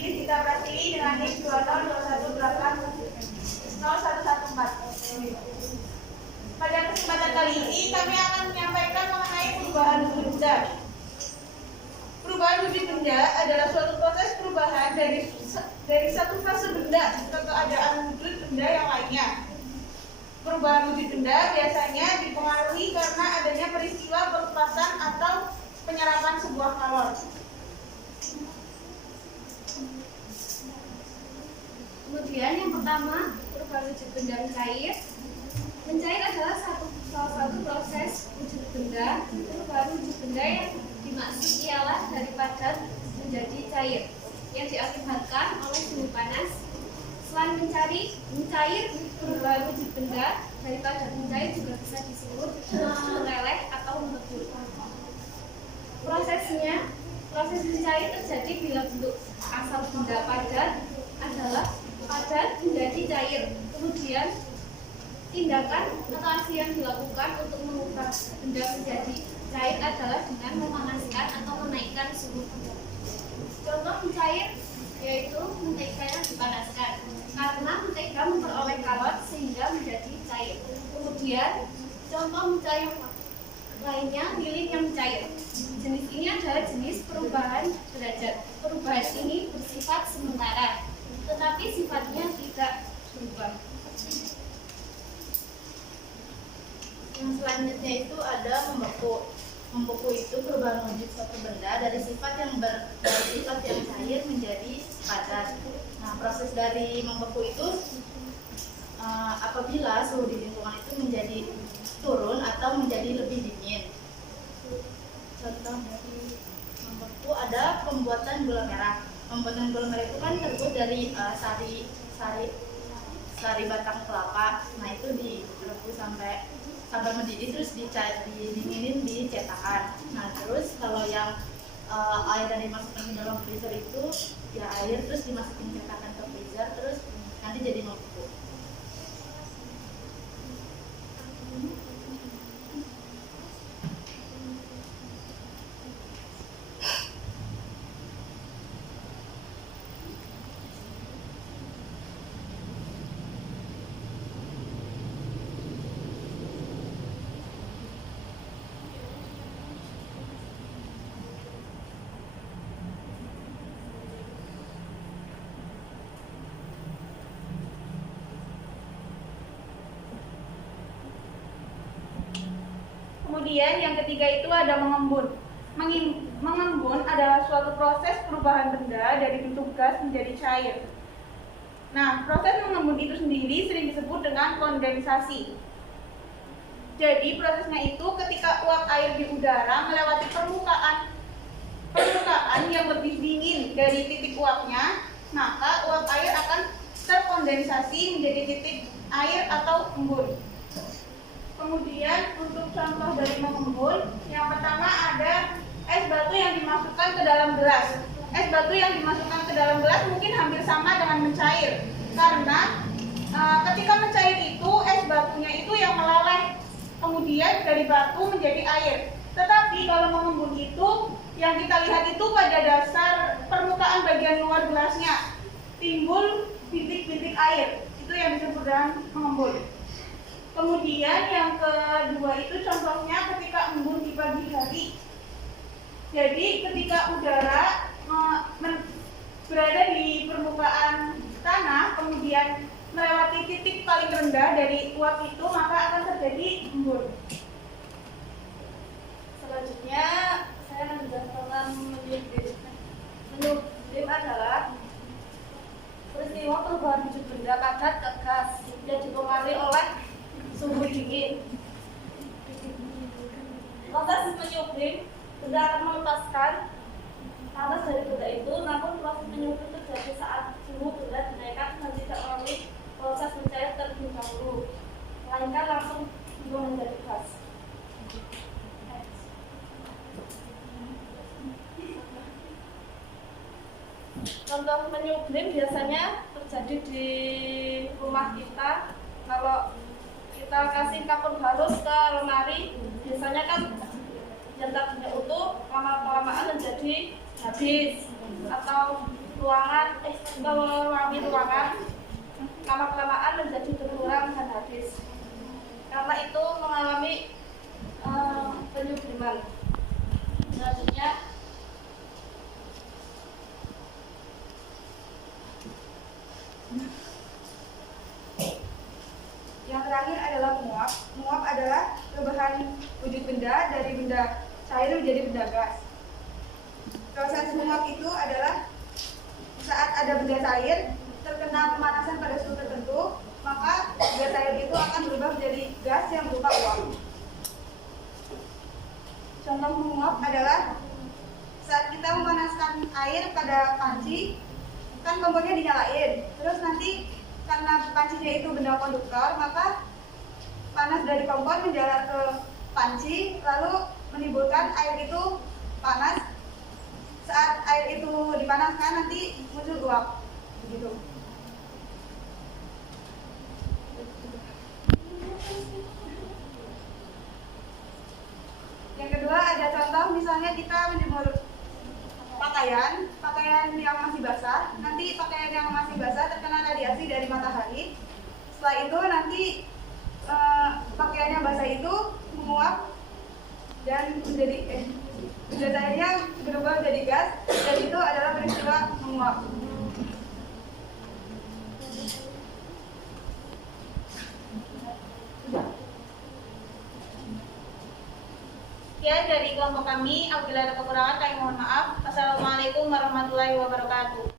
Ini kita berarti dengan NIM 202180114. Pada kesempatan kali ini kami akan menyampaikan mengenai perubahan wujud benda. Perubahan wujud benda adalah suatu proses perubahan dari satu fase benda ke keadaan wujud benda yang lainnya. Perubahan wujud benda biasanya dipengaruhi karena adanya peristiwa pelepasan atau penyerapan sebuah kalor. Kemudian yang pertama, perubahan wujud benda mencair. Mencair adalah salah satu proses wujud benda. Perubahan wujud benda yang dimaksud ialah dari padat menjadi cair yang diakibatkan oleh suhu panas. Selain mencair, perubahan wujud benda dari padat mencair juga bisa disebut meleleh atau membekuk. Proses mencair terjadi bila bentuk asal benda padat adalah padat menjadi cair. Kemudian tindakan atau aksi yang dilakukan untuk mengubah benda menjadi cair adalah dengan memanaskan atau menaikkan suhu. Contoh mencair yaitu menteganya dipanaskan karena mentega memperoleh kalor sehingga menjadi cair. Kemudian contoh mencair lainnya lilin yang mencair. Jenis ini adalah jenis perubahan derajat. Perubahan ini bersifat sementara, tetapi sifatnya tidak berubah. Yang selanjutnya itu ada membeku. Membeku itu perubahan wujud suatu benda dari sifat yang cair menjadi padat. Nah, proses dari membeku itu apabila suhu di lingkungan itu menjadi turun atau menjadi lebih dingin. Contoh dari membeku ada pembuatan gula merah. Pembuatan gula merah itu kan terbuat dari sari batang kelapa. Nah, itu direbus sampai mendidih, terus didinginin di cetakan. Nah, terus kalau yang air yang dimasukkan ke dalam freezer itu ya air, terus dimasukin cetakan ke freezer, terus nanti jadi membeku. Kemudian yang ketiga itu ada mengembun. Mengembun adalah suatu proses perubahan benda dari bentuk gas menjadi cair. Nah, proses mengembun itu sendiri sering disebut dengan kondensasi. Jadi prosesnya itu ketika uap air di udara melewati permukaan yang lebih dingin dari titik uapnya, maka uap air akan terkondensasi menjadi titik air atau embun. Kemudian untuk contoh dari mengembun, yang pertama ada es batu yang dimasukkan ke dalam gelas. Es batu yang dimasukkan ke dalam gelas mungkin hampir sama dengan mencair, karena ketika mencair itu es batunya itu yang meleleh, kemudian dari batu menjadi air. Tetapi kalau mengembun itu yang kita lihat itu pada dasar permukaan bagian luar gelasnya timbul bintik-bintik air, itu yang disebut dengan mengembun. Kemudian yang kedua itu contohnya ketika embun di pagi hari. Jadi ketika udara berada di permukaan tanah kemudian melewati titik paling rendah dari uap itu, maka akan terjadi embun. Selanjutnya saya akan menjelaskan menyublim adalah peristiwa perubahan wujud benda padat ke gas yang dipengaruhi oleh suhu dingin. Proses menyublim, benda akan melepaskan panas dari benda itu, namun proses menyublim terjadi saat suhu benda dinaikkan dan tidak melalui proses mencair terlebih dahulu, melainkan langsung berubah menjadi gas. Contoh menyublim biasanya terjadi di rumah kita. Kalau kita kasih kapur halus ke lemari, biasanya kan yang tadinya utuh lama-kelamaan menjadi habis, atau mengalami ruangan lama-kelamaan menjadi berkurang dan habis. Karena itu mengalami penyubliman. Selanjutnya yang terakhir adalah menguap. Menguap adalah perubahan wujud benda dari benda cair menjadi benda gas. Proses menguap itu adalah saat ada benda cair terkena pemanasan pada suhu tertentu, maka benda cair itu akan berubah menjadi gas yang berupa uap. Contoh menguap adalah saat kita memanaskan air pada panci, kan kompornya dinyalain, terus nanti karena pancinya itu benda konduktor, maka panas dari kompor menjalar ke panci, lalu menimbulkan air itu panas. Saat air itu dipanaskan nanti muncul uap, begitu. Yang kedua ada contoh, misalnya kita menjemur pakaian yang masih basah. Nanti pakaian yang masih basah terkena radiasi dari matahari. Setelah itu nanti pakaian yang basah itu menguap dan menjadi cairnya berubah menjadi gas, dan itu adalah peristiwa menguap. Ya, dari kelompok kami, apabila ada kekurangan kami mohon maaf. Assalamualaikum warahmatullahi wabarakatuh.